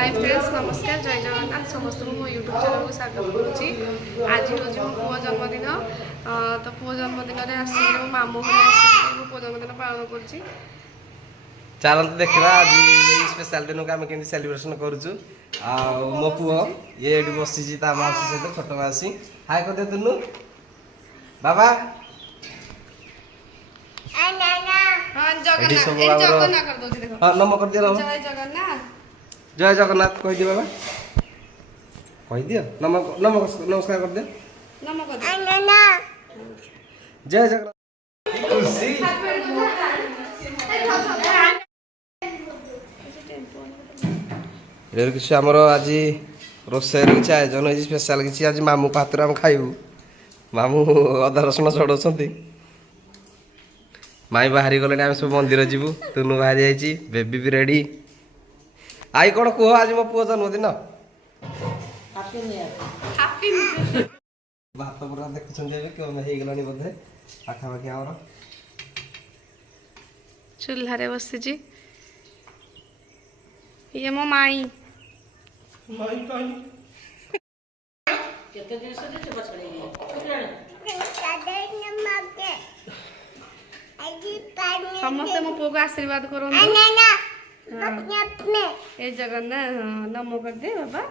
hi friends नमस्कार जय जगन्नाथ समस्त मो यूट्यूब चैनल को स्वागत करुच्ची आज हूँ मो पुओ जन्मदिन तो पुओ जन्मदिन में आसी मो मामू घर आसी मो पुओ जन्मदिन पालन करुच्ची चलते देखा आज ये स्पेशल दिन को आम के सेलिब्रेशन करुचु मो पुओ ये बसी मौसी सहित छोट मौसी हाय कर दे तुनु बाबा नम कर दिया जय जगन्नाथ कह दिए बाबा कह दियो नमस्कार कर दे जय जगन्नाथ खुशी इधर किसी आमर आज रोषेर किसी आयोजन हो स्पेशल किसी आज मामू हाथ आम खाइबू मामू अदा रसुण चढ़ाऊँ माई बाहरी गले आम सब मंदिर जीवु तुनु बाहरी जाइए बेबी भी रेडी आई कौन कह आज मो पुओ जन्मदिन भात पूरा देखुं बोधे पाखापाखि आमर चूल्हारे बसी ये मो माई समस्त मो पुओ को आशीर्वाद करो ए जगन्नाथ नमो कर दे बाबा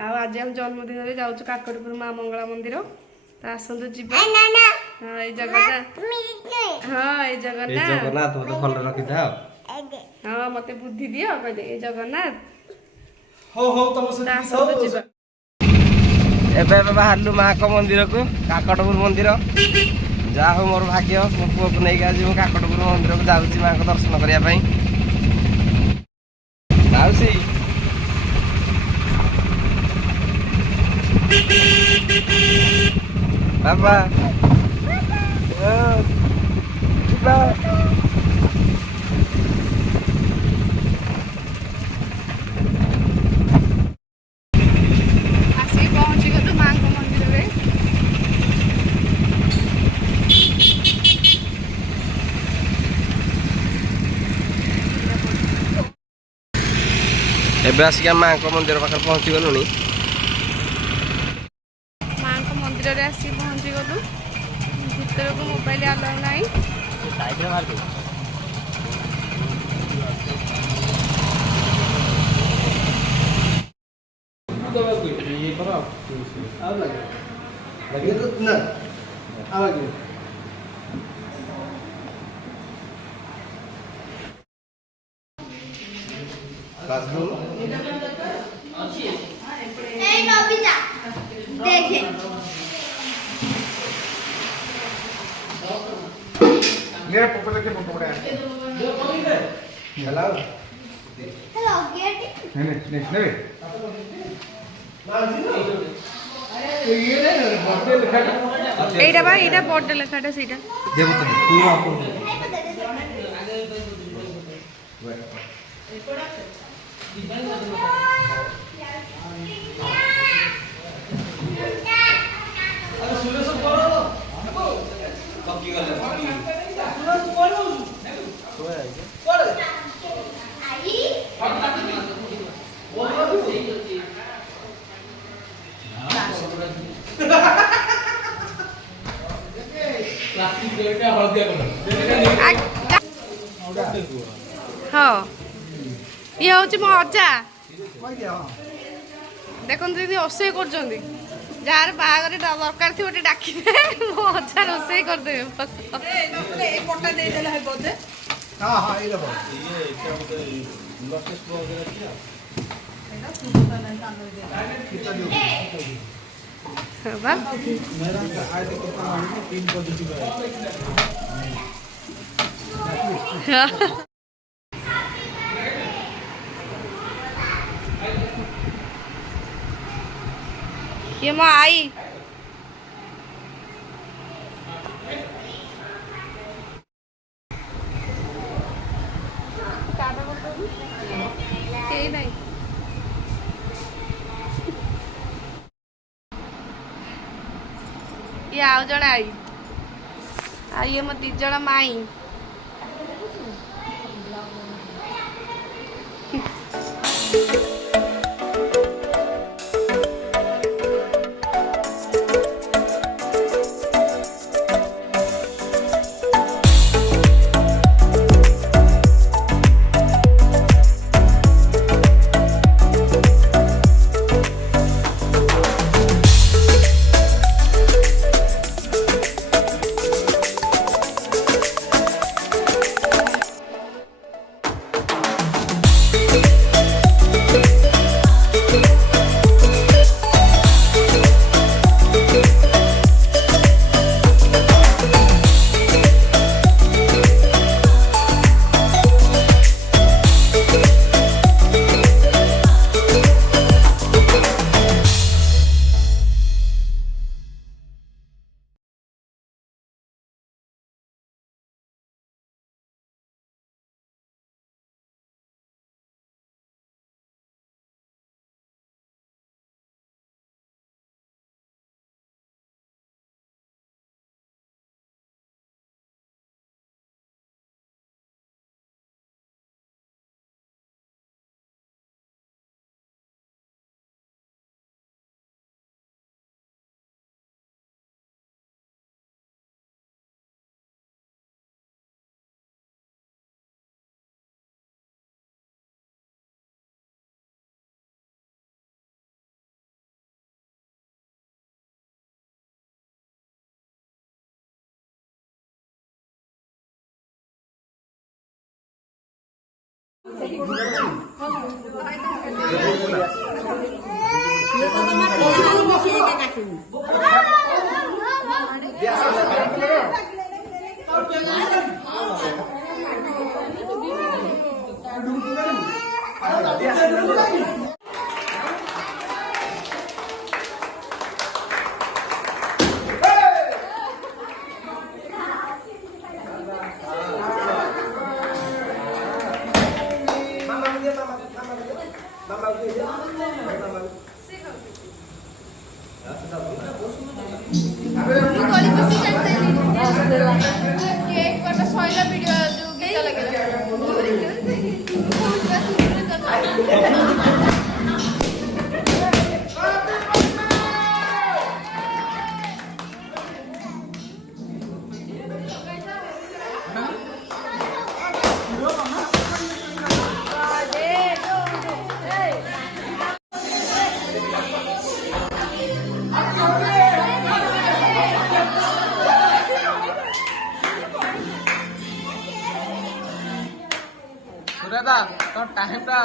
आज हम जन्मदिन में जाऊँ काकटपुर माँ मंगला मंदिर तो आसतु जी जगन्नाथ हाँ ये जगन्नाथ भल रखी था हाँ मत बुद्धि दियो कहते ये जगन्नाथ एबे बाहरलु माँ को मंदिर को काकटपुर मंदिर जा हो मोर भाग्य मो पुओ को नहीं आज काकटपुर मंदिर को जाऊँगी माँ को दर्शन करने माउसी बाबा एबे आसिक माँ को मंदिर पाखे पहुँची गलुनी माँ को मंदिर में आसी पहुँची गलु भीतर को मोबाइल अलाउ नहीं देखे मेरा फोटो लेके फोटो उड़ा हेलो हेलो गेट नहीं नहीं एटा बा एटा बॉटल लेखाटा सीटा देखो तू आपको हाँ ये हूँ मो अजा देखो रोसे कर जार बाहर दरकार थी गोटे डाक मो अजा रोसे करदे ये मो आई नहीं ये आउ जड़े आई आ ये मो दी जण माई केक कटा सइला भिडियो जो गीत लगे तो टाइम टा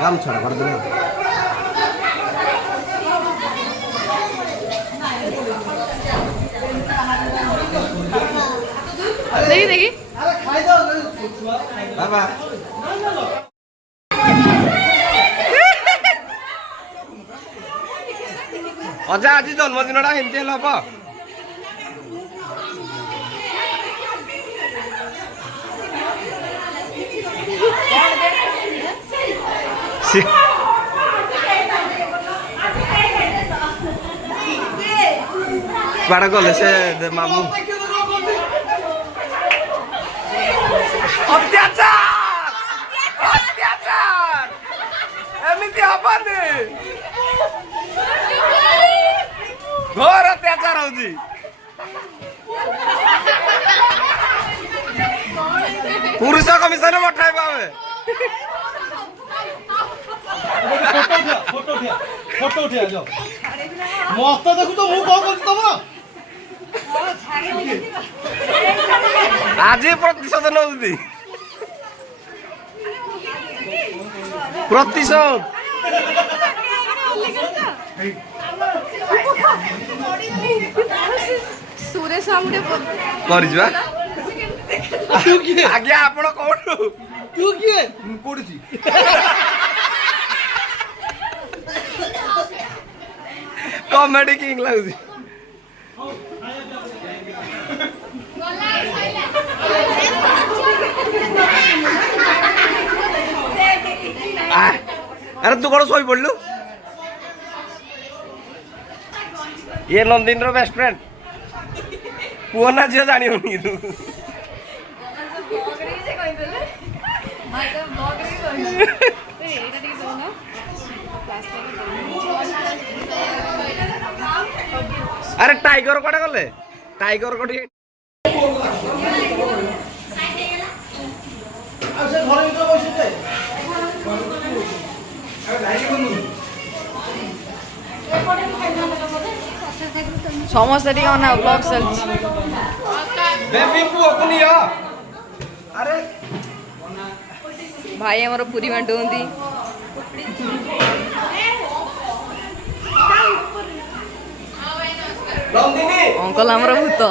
काम छोड़ा कर दे देखी देखी बाबा अजा आज जन्मदिन टा हेमती हेल्ला हम कुआड़े गले से मामू अत्याचार अत्याचार एमती हबनी घोर अत्याचार होजी पुरुष कमिशन पठाइबा फोटो ଫଟୋ ଉଠେଇବା ଯାଅ ମତେ ଦେଖୁ ତ ମୁଁ କଣ କରୁଛି ତମର ଆଜି ପ୍ରତିଶୋଧ ନଉଛନ୍ତି ପ୍ରତିଶୋଧ ସୁରେଶ ଆମକୁ କରିଯିବା ତୁ କିଏ ଆଜ୍ଞା ଆପଣ କୋଉଠୁ ତୁ କିଏ ମୁଁ କୋଉଠି କମେଡି କିଙ୍ଗ ଲାଗୁଛି ଆରେ ତୁ କଣ ଶୋଇ ପଡିଲୁ ଇଏ ନନ୍ଦିନର ବେଷ୍ଟ ଫ୍ରେଣ୍ଡ ପୁଅ ନା ଝିଅ ଜାଣିବନି ତୁ ଏଇଟା ଟିକେ ଦଉନ ଆରେ ଟାଇଗର କୁଆଡେ ଗଲେ ଟାଇଗର କୋଠି ଆଉ ସେ ଘରେ ଭିତରେ ବସିছে ସମସ୍ତେ ଟିକେ ଅନା ବ୍ଲଗ ଚାଲିଛି ବେବି ପୁଅକୁ ନିଅ ଆରେ ଭାଇ ଆମର ପୁରୀ ବାଣ୍ଟୁଛନ୍ତି ନନ୍ଦିନୀ ଅଙ୍କଲ ଆମର ଭୂତ